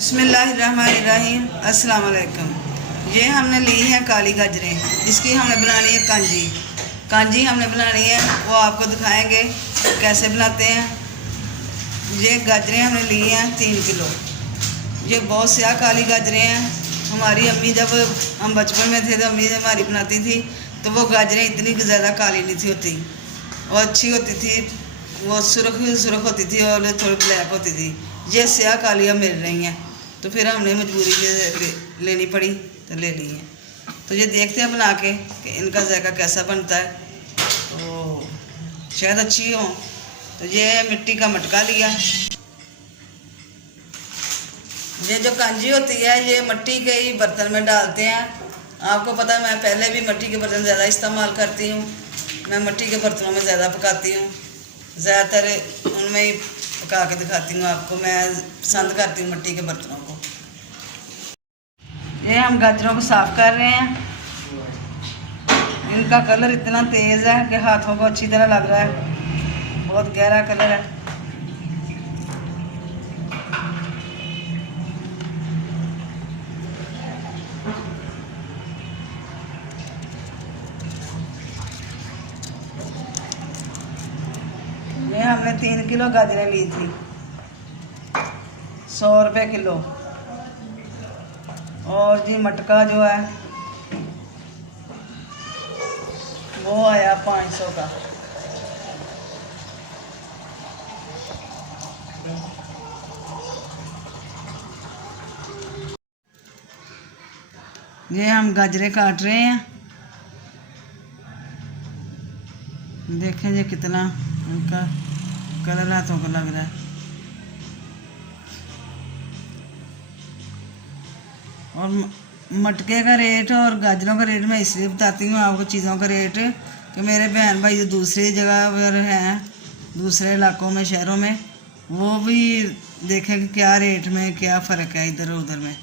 बिस्मिल्लाहिर्रहमानिर्रहीम। अस्सलाम वालेकुम। ये हमने ली है काली गाजरें। इसकी हमने बनानी है कांजी। कांजी हमने बनानी है, वो आपको दिखाएंगे कैसे बनाते हैं। ये गाजरें हमने ली हैं 3 किलो। ये बहुत स्याह काली गाजरें हैं। हमारी अम्मी जब हम बचपन में थे तो अम्मी हमारी बनाती थी तो वो गाजरें इतनी ज़्यादा काली नहीं थी होती, वो अच्छी होती थी, वो सुरख होती थी और थोड़ी ब्लैक होती थी। ये स्याह कालियाँ मिल रही हैं तो फिर हमने मजबूरी से लेनी पड़ी तो ले ली है। तो ये देखते हैं बना के कि इनका जायका कैसा बनता है, तो शायद अच्छी हो। तो ये मिट्टी का मटका लिया। ये जो कांजी होती है ये मिट्टी के ही बर्तन में डालते हैं। आपको पता है मैं पहले भी मिट्टी के बर्तन ज़्यादा इस्तेमाल करती हूँ। मैं मिट्टी के बर्तनों में ज़्यादा पकाती हूँ, ज़्यादातर उनमें ही पका के दिखाती हूँ आपको। मैं पसंद करती हूँ मिट्टी के बर्तनों को। ये हम गाजरों को साफ़ कर रहे हैं। इनका कलर इतना तेज़ है कि हाथों को अच्छी तरह लग रहा है, बहुत गहरा कलर है। ये हमने 3 किलो गाजरें ली थी, 100 रुपये किलो। और जी मटका जो है वो आया 500 का। ये हम गाजरें काट रहे हैं। देखें ये कितना उनका कलर हाथों को लग रहा है। और मटके का रेट और गाजरों का रेट मैं इसलिए बताती हूँ आपको चीज़ों का रेट, कि मेरे बहन भाई जो दूसरी जगह पर हैं, दूसरे इलाकों में, शहरों में, वो भी देखें कि क्या रेट में क्या फ़र्क है इधर उधर में,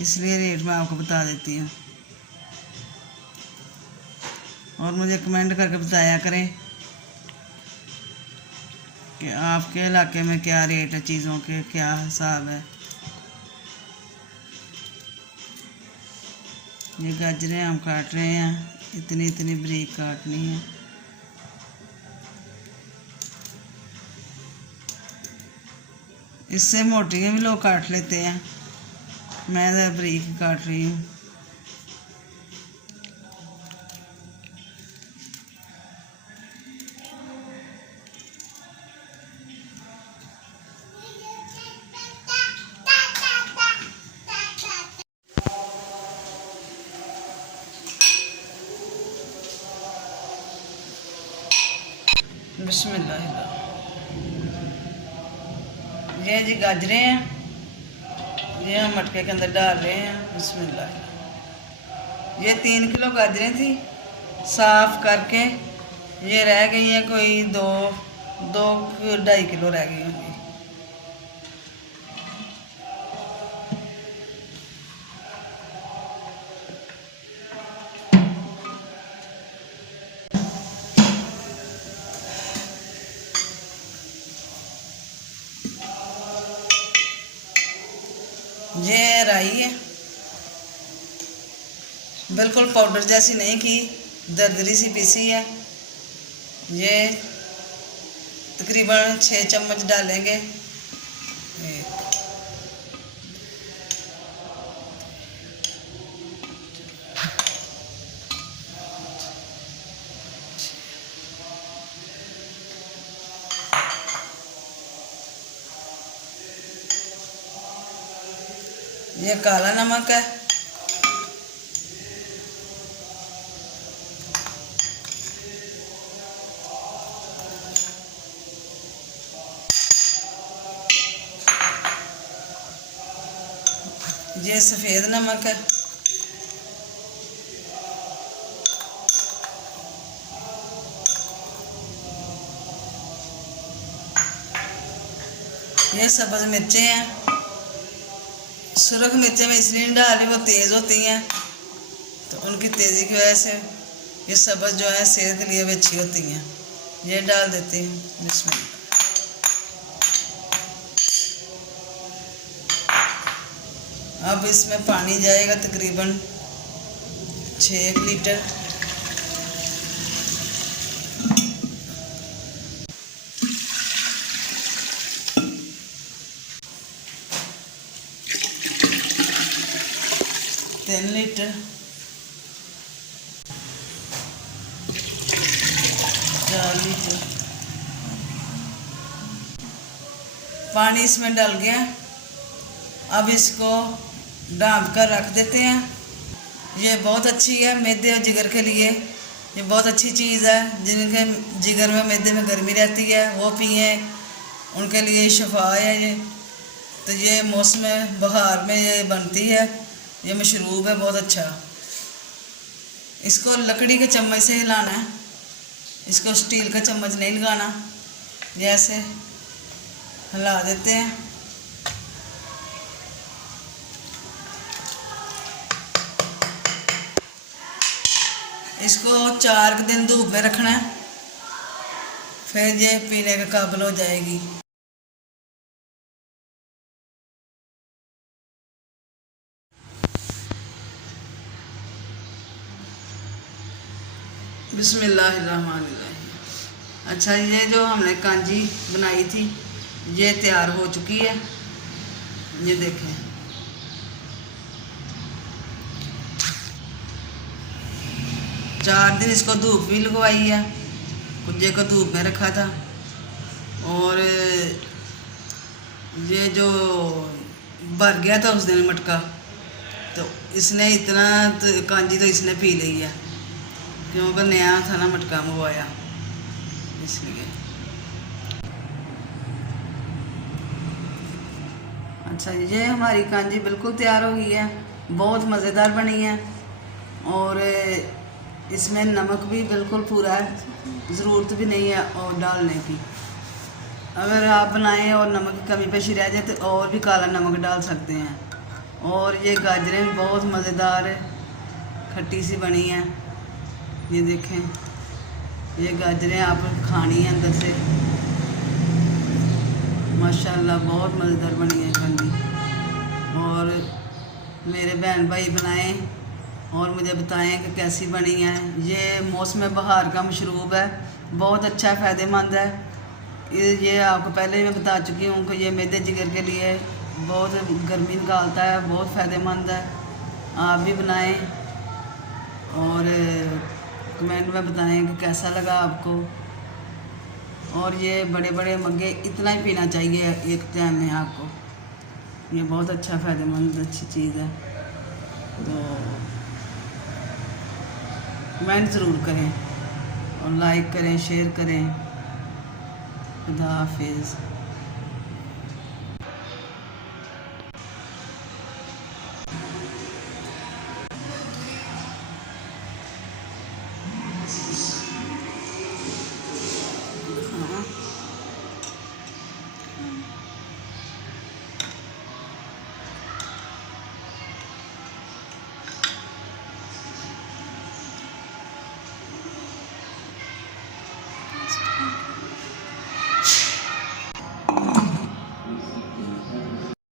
इसलिए रेट मैं आपको बता देती हूँ। और मुझे कमेंट करके बताया करें कि आपके इलाके में क्या रेट है चीज़ों के, क्या हिसाब है। ये गाजरें हम काट रहे हैं, इतनी इतनी बारीक काटनी है। इससे मोटियाँ भी लोग काट लेते हैं, मैं तो बारीक काट रही हूँ। बिस्मिल्लाह। ये जी गाजरें हैं, ये हम मटके के अंदर डाल रहे हैं। बिस्मिल्लाह। ये 3 किलो गाजरें थी, साफ़ करके ये रह गई हैं कोई 2-2.5 किलो रह गई होंगी। ये राई है, बिल्कुल पाउडर जैसी नहीं की, दरदरी सी पीसी है। ये तकरीबन 6 चम्मच डालेंगे। ये काला नमक है। ये सफ़ेद नमक है। ये सब्ज़ मिर्चें हैं। सुरख मिर्चें मैं इसलिए नहीं डाली, वो तेज़ होती हैं तो उनकी तेज़ी की वजह से ये सब्ज़ जो है सेहत के लिए भी अच्छी होती हैं। ये डाल देती हूँ। बिस्मिल्लाह। अब इसमें पानी जाएगा तकरीबन 6 लीटर। तीन लीटर, 4 लीटर पानी इसमें डाल गया। अब इसको ढाँप कर रख देते हैं। ये बहुत अच्छी है मैदे और जिगर के लिए, ये बहुत अच्छी चीज़ है। जिनके जिगर में मैदे में गर्मी रहती है वो पिए, उनके लिए शफा है ये। तो ये मौसम बहार में ये बनती है, ये मशरूब है बहुत अच्छा। इसको लकड़ी के चम्मच से हिलाना है, इसको स्टील का चम्मच नहीं लगाना। जैसे हिला देते हैं। इसको 4 दिन धूप में रखना है, फिर ये पीने के काबिल हो जाएगी। बिस्मिल्लाहिर्रहमानिर्रहीम। अच्छा, ये जो हमने कांजी बनाई थी ये तैयार हो चुकी है। ये देखें, 4 दिन इसको धूप भी लगवाई है, कुज्जे को धूप में रखा था। और ये जो भर गया था उस दिन मटका, तो इसने इतना तो कांजी तो इसने पी ली है, क्योंकि नया था ना मटका मंगवाया, इसलिए। अच्छा, ये हमारी कांजी बिल्कुल तैयार हो गई है, बहुत मज़ेदार बनी है। और इसमें नमक भी बिल्कुल पूरा है, ज़रूरत भी नहीं है और डालने की। अगर आप बनाएं और नमक की कमी पेशी रह जाए तो और भी काला नमक डाल सकते हैं। और ये गाजरें भी बहुत मज़ेदार खट्टी सी बनी हैं। ये देखें, ये गाजरें आप खानी है अंदर से, माशाल्लाह बहुत मज़ेदार बनी है कांजी। और मेरे बहन भाई बनाएं और मुझे बताएं कि कैसी बनी है। ये मौसम बहार का मशरूब है, बहुत अच्छा फ़ायदेमंद है। ये आपको पहले ही मैं बता चुकी हूँ कि ये मैदे जिगर के लिए बहुत गर्मी निकालता है, बहुत फ़ायदेमंद है। आप भी बनाएं और कमेंट में बताएं कि कैसा लगा आपको। और ये बड़े बड़े मग्गे इतना ही पीना चाहिए एक टाइम में आपको, ये बहुत अच्छा फ़ायदेमंद अच्छी चीज़ है। तो कमेंट ज़रूर करें और लाइक करें, शेयर करें। खुदा हाफिज़।